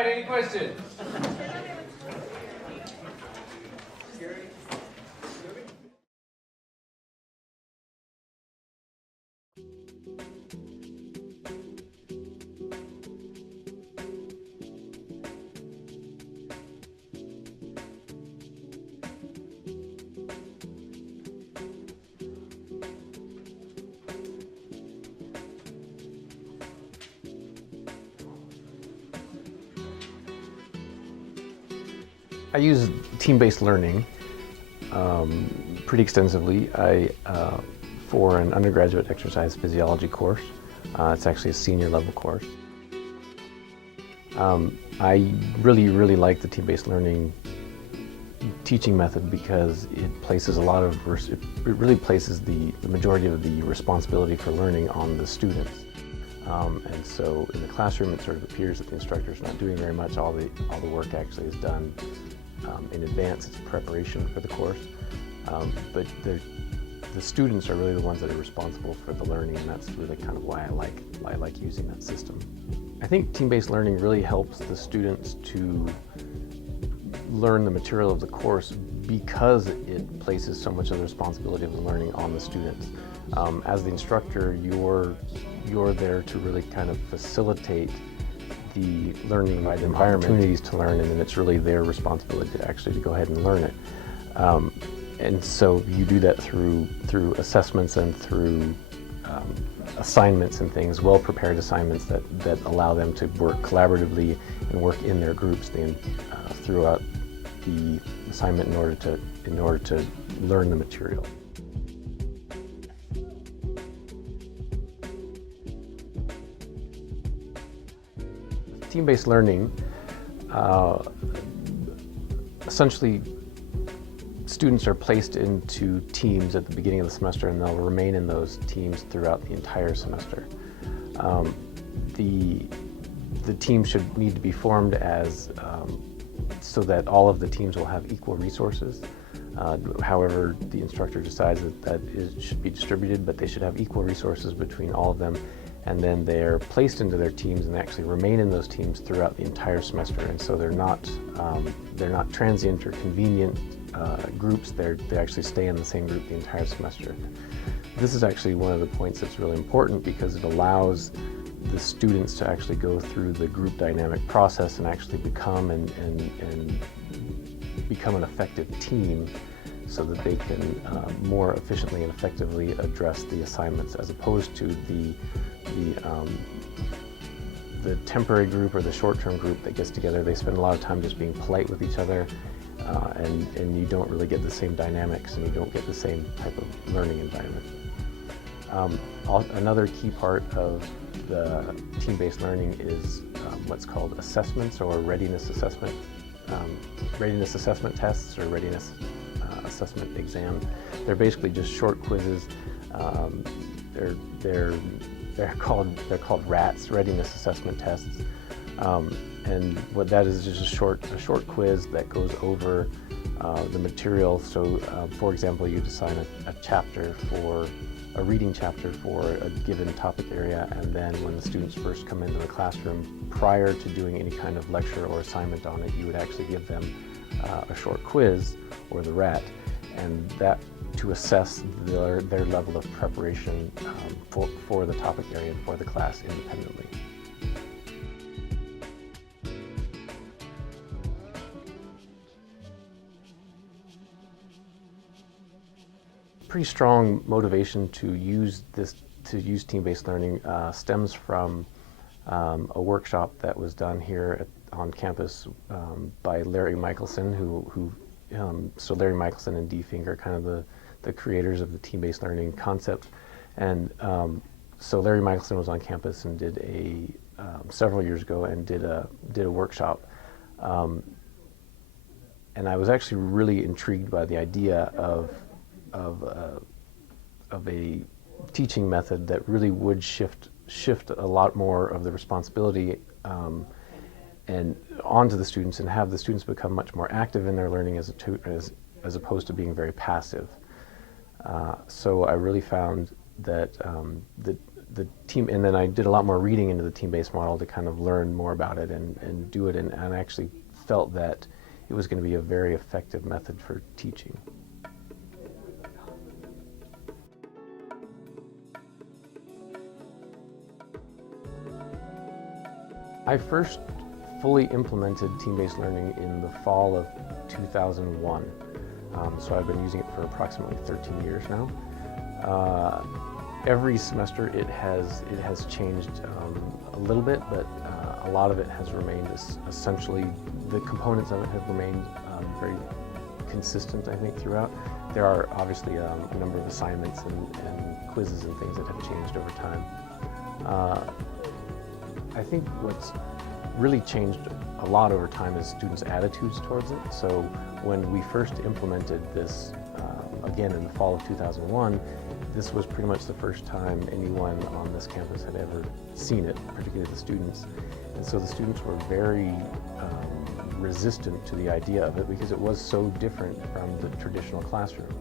right, any questions? I use team-based learning pretty extensively. For an undergraduate exercise physiology course. It's actually a senior level course. I really like the team-based learning teaching method because it places a lot of, it really places the majority of the responsibility for learning on the students. And so in the classroom it sort of appears that the instructor's not doing very much. All the work actually is done in advance. It's preparation for the course. But the students are really the ones that are responsible for the learning, and that's really kind of why I like using that system. I think team-based learning really helps the students to learn the material of the course because it places so much of the responsibility of the learning on the students. As the instructor, you're there to really kind of facilitate the learning environment, opportunities to learn, and then it's really their responsibility to go ahead and learn it. And so you do that through assessments and through assignments and things, well-prepared assignments that allow them to work collaboratively and work in their groups throughout the assignment in order to learn the material. Team-based learning, essentially students are placed into teams at the beginning of the semester, and they'll remain in those teams throughout the entire semester. The team should need to be formed as so that all of the teams will have equal resources. However, the instructor decides that it should be distributed, but they should have equal resources between all of them. And then they're placed into their teams and they actually remain in those teams throughout the entire semester. And so they're not transient or convenient groups. They actually stay in the same group the entire semester. This is actually one of the points that's really important because it allows the students to actually go through the group dynamic process and actually become an effective team, so that they can more efficiently and effectively address the assignments, as opposed to the temporary group or the short-term group that gets together. They spend a lot of time just being polite with each other, and you don't really get the same dynamics, and you don't get the same type of learning environment. Another key part of the team-based learning is what's called assessments, or readiness assessment tests, or readiness assessment exams. They're basically just short quizzes. They're called RATs, readiness assessment tests. And what that is just a short quiz that goes over the material. So, for example, you assign a reading chapter for a given topic area, and then when the students first come into the classroom, prior to doing any kind of lecture or assignment on it, you would actually give them a short quiz, or the RAT, and that to assess their level of preparation for the topic area and for the class independently. Pretty strong motivation to use team-based learning stems from a workshop that was done here on campus by Larry Michelson, so Larry Michelson and Dee Fink are kind of the creators of the team-based learning concept. And so Larry Michelson was on campus and did several years ago, and did a workshop. And I was actually really intrigued by the idea of a teaching method that really would shift a lot more of the responsibility and onto the students, and have the students become much more active in their learning as opposed to being very passive. So I really found that the team, and then I did a lot more reading into the team-based model to kind of learn more about it and do it, and I actually felt that it was going to be a very effective method for teaching. I first fully implemented team-based learning in the fall of 2001. So I've been using it for approximately 13 years now. Every semester it has changed a little bit, but a lot of it has remained essentially, the components of it have remained very consistent, I think, throughout. There are obviously a number of assignments and quizzes and things that have changed over time. I think what's really changed a lot over time is students' attitudes towards it. So when we first implemented this, again in the fall of 2001, this was pretty much the first time anyone on this campus had ever seen it, particularly the students. And so the students were very resistant to the idea of it because it was so different from the traditional classroom,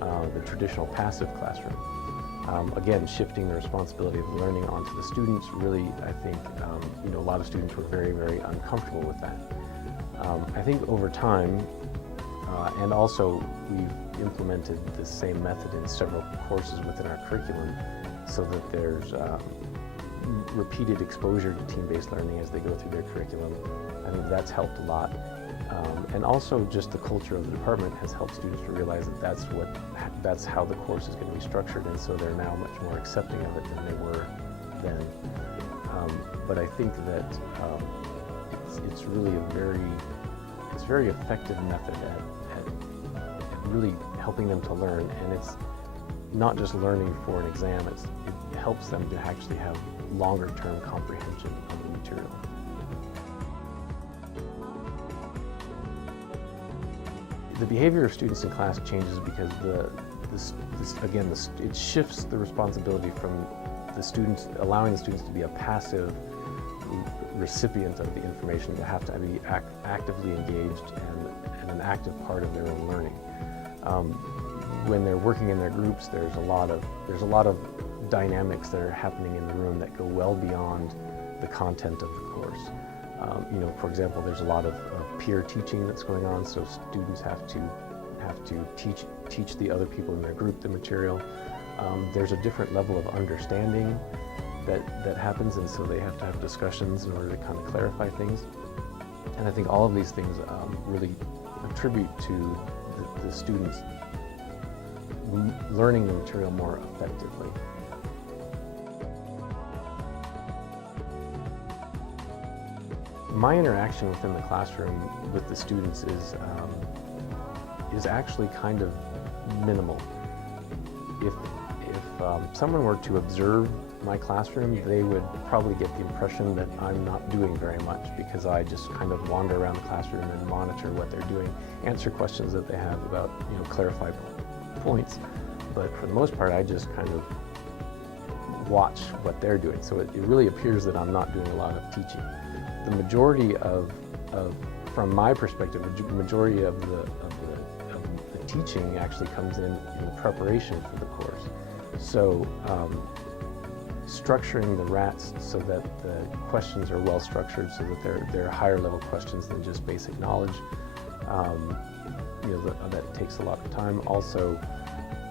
the traditional passive classroom. Again, shifting the responsibility of learning onto the students, really, I think, a lot of students were very, very uncomfortable with that. I think over time, and also we've implemented the same method in several courses within our curriculum so that there's repeated exposure to team-based learning as they go through their curriculum. I think that's helped a lot. And also just the culture of the department has helped students to realize that that's how the course is going to be structured, and so they're now much more accepting of it than they were then. But I think that it's really it's a very effective method at really helping them to learn, and it's not just learning for an exam, it helps them to actually have longer term comprehension of the material. The behavior of students in class changes because it shifts the responsibility from the students, allowing the students to be a passive recipient of the information, to have to be actively engaged and an active part of their own learning. When they're working in their groups, there's a lot of dynamics that are happening in the room that go well beyond the content of the course. For example, there's a lot of peer teaching that's going on, so students have to teach the other people in their group the material. There's a different level of understanding that happens, and so they have to have discussions in order to kind of clarify things. And I think all of these things really attribute to the students learning the material more effectively. My interaction within the classroom with the students is actually kind of minimal. If someone were to observe my classroom, they would probably get the impression that I'm not doing very much, because I just kind of wander around the classroom and monitor what they're doing, answer questions that they have about, clarify points. But for the most part, I just kind of watch what they're doing. So it really appears that I'm not doing a lot of teaching. The majority from my perspective, the majority of the teaching actually comes in preparation for the course. So structuring the RATs so that the questions are well structured, so that they're higher level questions than just basic knowledge. That takes a lot of time. Also,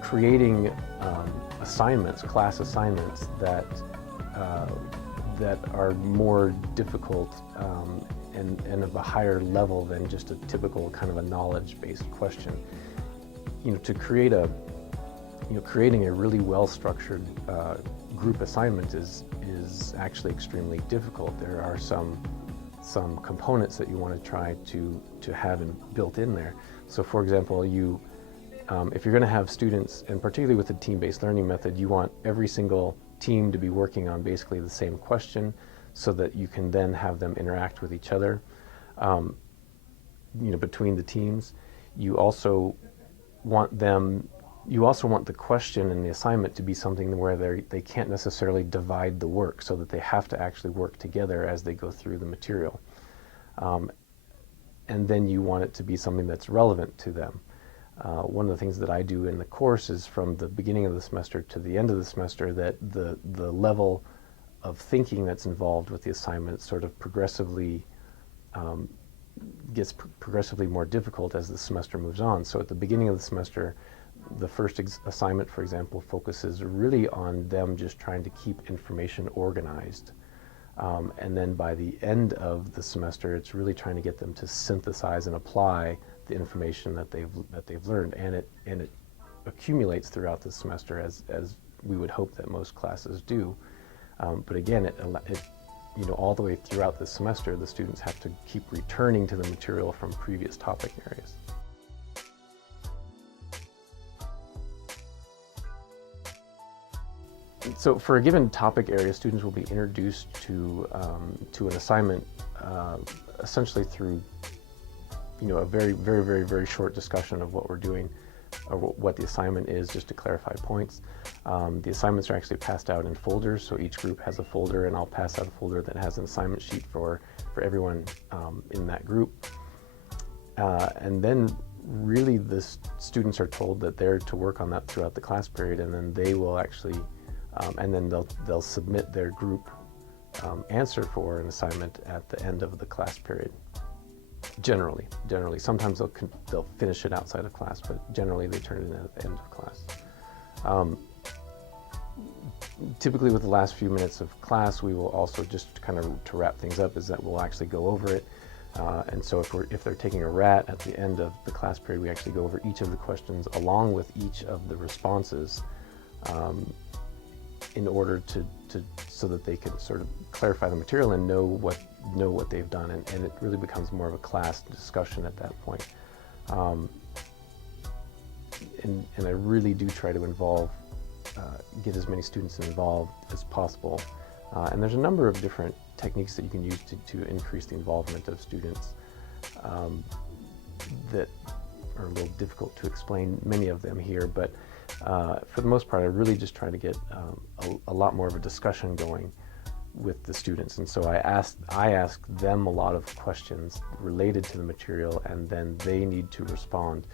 creating assignments, class assignments that are more difficult and of a higher level than just a typical kind of a knowledge-based question. To create creating a really well-structured group assignment is actually extremely difficult. There are some components that you want to try to have built in there. So, for example, if you're going to have students, and particularly with the team-based learning method, you want every single team to be working on basically the same question, so that you can then have them interact with each other, between the teams. You also want the question and the assignment to be something where they can't necessarily divide the work, so that they have to actually work together as they go through the material. And then you want it to be something that's relevant to them. One of the things that I do in the course is from the beginning of the semester to the end of the semester that the level of thinking that's involved with the assignment sort of progressively gets progressively more difficult as the semester moves on. So at the beginning of the semester, the first assignment, for example, focuses really on them just trying to keep information organized. And then by the end of the semester, it's really trying to get them to synthesize and apply the information that they've learned, and it accumulates throughout the semester as we would hope that most classes do. But again, it all the way throughout the semester, the students have to keep returning to the material from previous topic areas. So for a given topic area, students will be introduced to an assignment essentially through a very short discussion of what we're doing or what the assignment is, just to clarify points. The assignments are actually passed out in folders, so each group has a folder, and I'll pass out a folder that has an assignment sheet for everyone in that group. And then really the students are told that they're to work on that throughout the class period, and then they will actually and then they'll submit their group answer for an assignment at the end of the class period. Generally, sometimes they'll finish it outside of class, but generally they turn it in at the end of class. Typically, with the last few minutes of class, we will also, just kind of to wrap things up, is that we'll actually go over it. And so if they're taking a RAT at the end of the class period, we actually go over each of the questions along with each of the responses, in order so that they can sort of clarify the material and know what they've done, and it really becomes more of a class discussion at that point. And I really do try to get as many students involved as possible. And there's a number of different techniques that you can use to increase the involvement of students that are a little difficult to explain, many of them here, but for the most part, I really just try to get a lot more of a discussion going with the students. And so I ask them a lot of questions related to the material, and then they need to respond.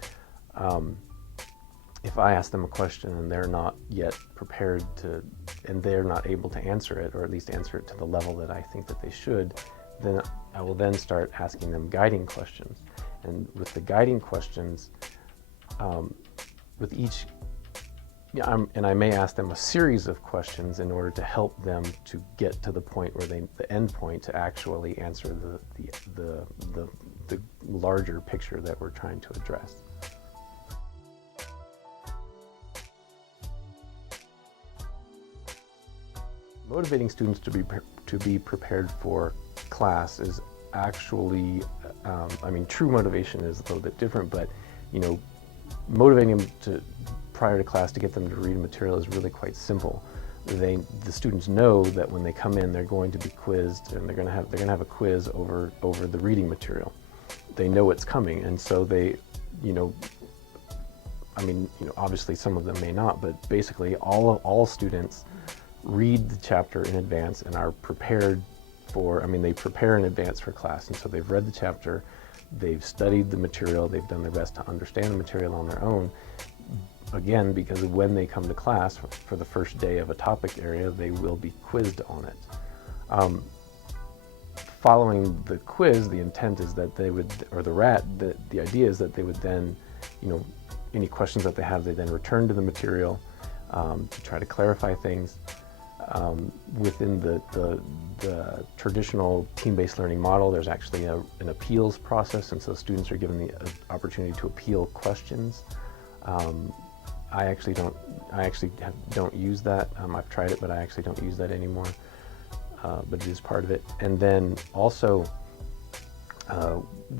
If I ask them a question and they're not yet prepared and they're not able to answer it, or at least answer it to the level that I think that they should, then I will then start asking them guiding questions. And with the guiding questions, with each, and I may ask them a series of questions in order to help them to get to the point where the end point, to actually answer the larger picture that we're trying to address. Motivating students to be prepared for class is actually, true motivation is a little bit different, but motivating them prior to class to get them to read material is really quite simple. The students know that when they come in, they're going to be quizzed, and they're going to have a quiz over the reading material. They know it's coming, and so they, obviously some of them may not, but basically all students read the chapter in advance and are prepared they prepare in advance for class. And so they've read the chapter, they've studied the material, they've done their best to understand the material on their own. Again, because when they come to class for the first day of a topic area, they will be quizzed on it. Following the quiz, the intent is that they would, or the RAT, the idea is that they would then, any questions that they have, they then return to the material to try to clarify things. Within the traditional team-based learning model, there's actually an appeals process, and so students are given the opportunity to appeal questions. I actually don't use that. I've tried it, but I actually don't use that anymore. But it is part of it. And then also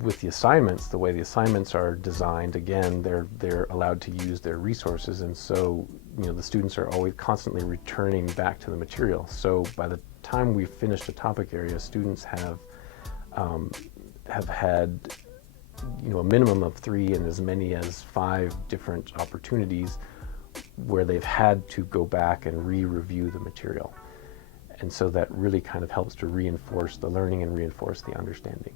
with the assignments, the way the assignments are designed, again, they're allowed to use their resources, and so the students are always constantly returning back to the material. So by the time we've finished a topic area, students have had a minimum of 3 and as many as 5 different opportunities where they've had to go back and re-review the material. And so that really kind of helps to reinforce the learning and reinforce the understanding.